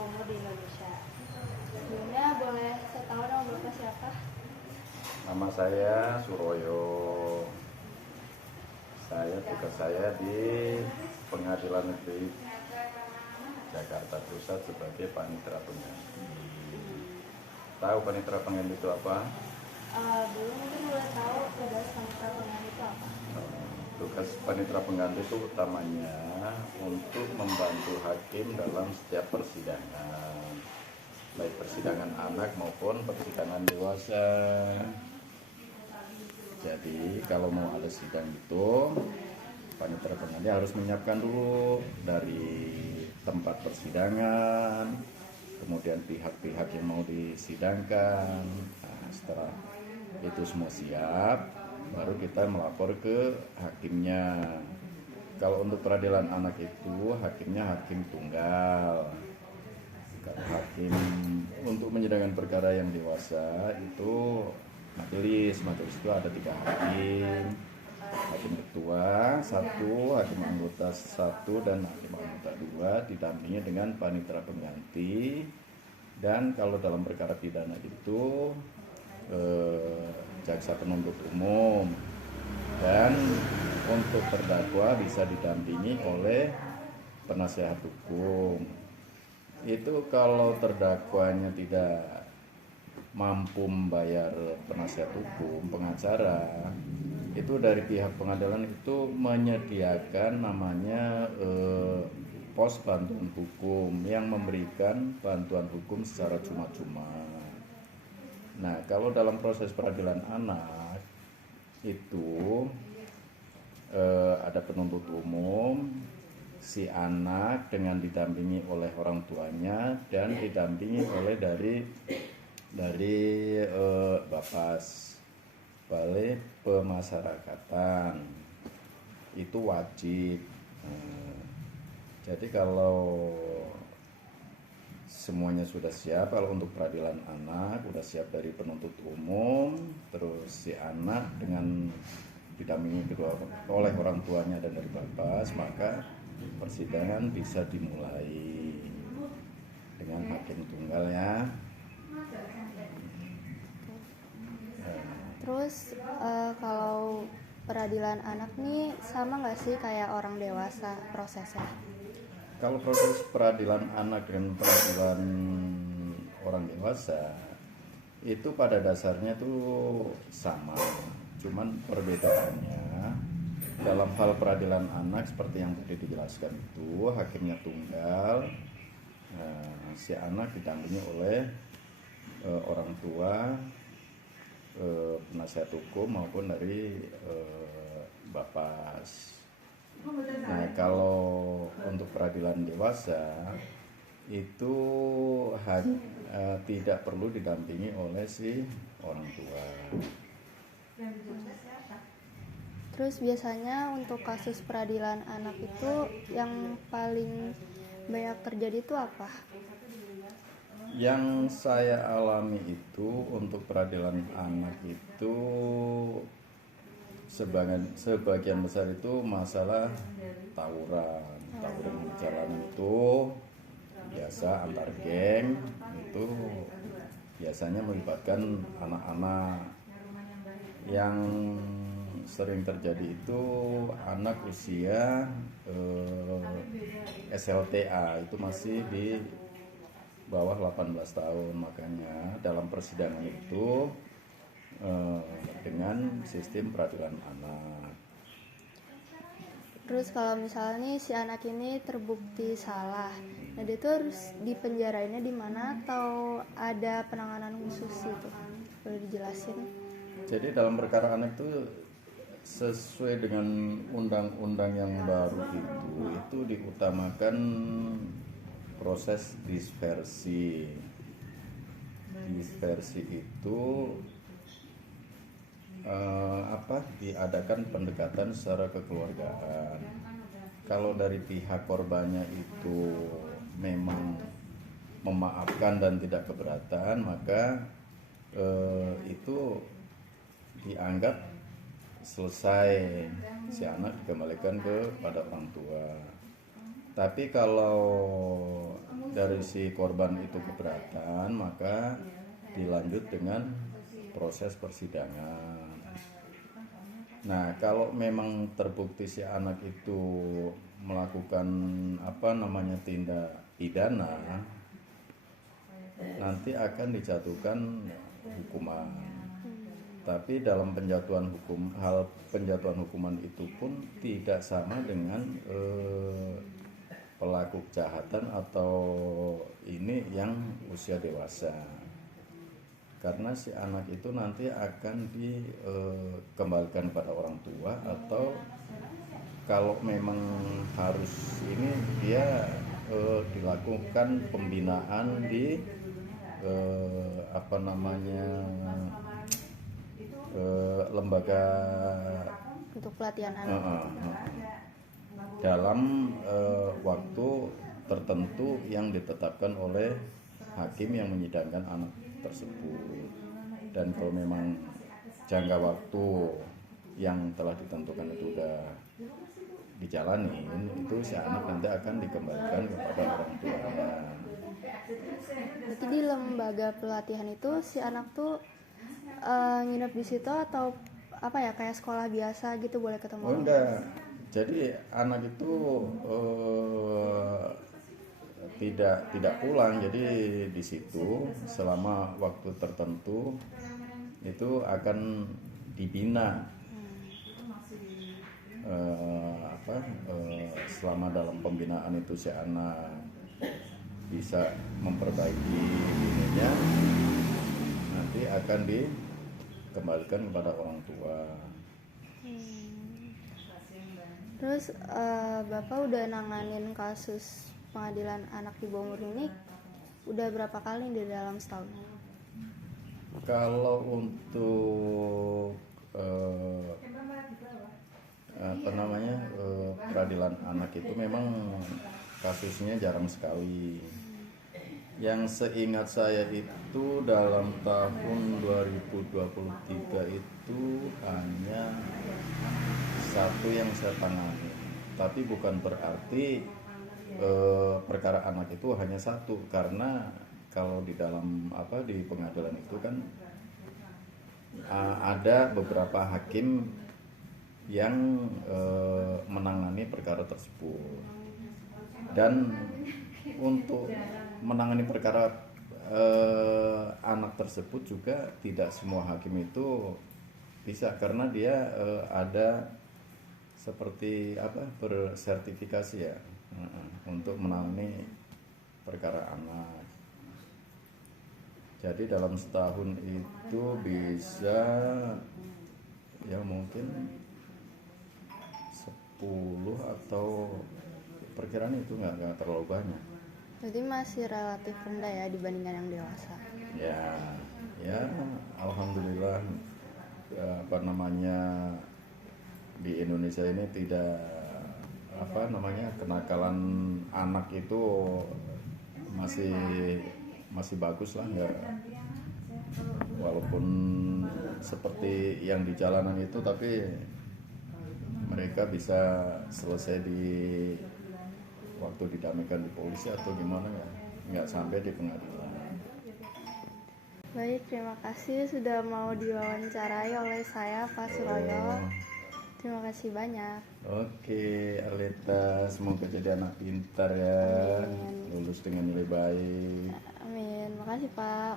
umur di Indonesia. Sebelumnya boleh saya tahu nama Bapak siapa? Nama saya Suroyo. Tugas saya di Pengadilan Negeri Jakarta Pusat sebagai panitera pengganti. Tahu panitera pengganti itu apa? Belum, mungkin boleh tahu tugas panitera pengganti itu apa? Tugas panitera pengganti itu utamanya untuk membantu hakim dalam setiap persidangan, baik persidangan anak maupun persidangan dewasa. Jadi kalau mau ada sidang itu, panitera pengganti harus menyiapkan dulu dari tempat persidangan, kemudian pihak-pihak yang mau disidangkan. Nah, setelah itu semua siap, baru kita melapor ke hakimnya. Kalau untuk peradilan anak itu hakimnya hakim tunggal. Kalau hakim untuk menyidangkan perkara yang dewasa itu majelis itu ada 3 hakim. Hakim ketua 1, hakim anggota 1, dan hakim anggota 2 didampingi dengan panitera pengganti. Dan kalau dalam perkara pidana itu jaksa penuntut umum, dan untuk terdakwa bisa didampingi oleh penasihat hukum. Itu kalau terdakwanya tidak mampu membayar penasihat hukum, pengacara, itu dari pihak pengadilan itu menyediakan namanya pos bantuan hukum yang memberikan bantuan hukum secara cuma-cuma. Nah, kalau dalam proses peradilan anak itu ada penuntut umum, si anak dengan didampingi oleh orang tuanya dan didampingi oleh dari Bapas, Balai Pemasyarakatan, itu wajib. Jadi kalau semuanya sudah siap, kalau untuk peradilan anak sudah siap dari penuntut umum, terus si anak dengan didampingi kedua oleh orang tuanya dan dari Bapas, maka persidangan bisa dimulai dengan hakim tunggal ya. Terus kalau peradilan anak nih sama nggak sih kayak orang dewasa prosesnya? Kalau proses peradilan anak dan peradilan orang dewasa itu pada dasarnya tuh sama, cuman perbedaannya dalam hal peradilan anak seperti yang tadi dijelaskan itu hakimnya tunggal. Si anak didampingi oleh orang tua, penasihat hukum maupun dari Bapas. Nah, kalau untuk peradilan dewasa itu tidak perlu didampingi oleh si orang tua. Terus biasanya untuk kasus peradilan anak itu yang paling banyak terjadi itu apa? Yang saya alami itu untuk peradilan anak itu sebagian besar itu masalah tawuran di jalanan itu biasa antar geng, itu biasanya melibatkan anak-anak. Yang sering terjadi itu anak usia SLTA, itu masih di bawah 18 tahun, makanya dalam persidangan itu dengan sistem peradilan anak. Terus kalau misalnya nih si anak ini terbukti salah, nah dia tuh harus dipenjarainnya di mana atau ada penanganan khusus itu? Boleh dijelasin? Jadi dalam perkara anak itu sesuai dengan undang-undang yang baru itu diutamakan proses dispersi. Dispersi itu diadakan pendekatan secara kekeluargaan. Kalau dari pihak korbannya itu memang memaafkan dan tidak keberatan, maka itu dianggap selesai, si anak dikembalikan kepada orang tua. Tapi kalau dari si korban itu keberatan, maka dilanjut dengan proses persidangan. Nah, kalau memang terbukti si anak itu melakukan tindak pidana, nanti akan dijatuhkan hukuman. Tapi dalam penjatuhan hukuman itu pun tidak sama dengan pelaku kejahatan atau ini yang usia dewasa. Karena si anak itu nanti akan dikembalikan kepada orang tua, atau kalau memang harus ini dia dilakukan pembinaan di lembaga untuk pelatihan anak. Dalam waktu tertentu yang ditetapkan oleh hakim yang menyidangkan anak tersebut. Dan kalau memang jangka waktu yang telah ditentukan itu udah dijalanin, itu si anak nanti akan dikembalikan kepada orang tuanya. Berarti di lembaga pelatihan itu si anak tuh nginep di situ atau kayak sekolah biasa gitu, boleh ketemu? Oh enggak, jadi anak itu tidak pulang, jadi di situ selama waktu tertentu itu akan dibina. Selama dalam pembinaan itu si anak bisa memperbaiki dirinya, nanti akan dikembalikan kepada orang tua. Terus Bapak udah nanganin kasus pengadilan anak di bawah umur ini udah berapa kali di dalam setahun? Kalau untuk peradilan anak itu memang kasusnya jarang sekali. Yang seingat saya itu dalam tahun 2023 itu hanya satu yang saya tangani. Tapi bukan berarti perkara anak itu hanya satu, karena kalau di dalam di pengadilan itu kan ada beberapa hakim yang menangani perkara tersebut. Dan untuk menangani perkara anak tersebut juga tidak semua hakim itu bisa, karena dia ada seperti bersertifikasi ya untuk menangani perkara anak. Jadi dalam setahun itu bisa ya mungkin 10 atau perkiraan itu nggak terlalu banyak. Jadi masih relatif rendah ya dibandingkan yang dewasa. Ya alhamdulillah di Indonesia ini tidak kenakalan anak itu masih bagus lah, nggak, walaupun seperti yang di jalanan itu, tapi mereka bisa selesai di waktu didamaikan di polisi atau gimana, nggak sampai di pengadilan. Baik, terima kasih sudah mau diwawancarai oleh saya, Pak Suroyo. Terima kasih banyak. Oke, Aleta, semoga jadi anak pintar ya. Amin. Lulus dengan nilai baik. Amin, makasih Pak.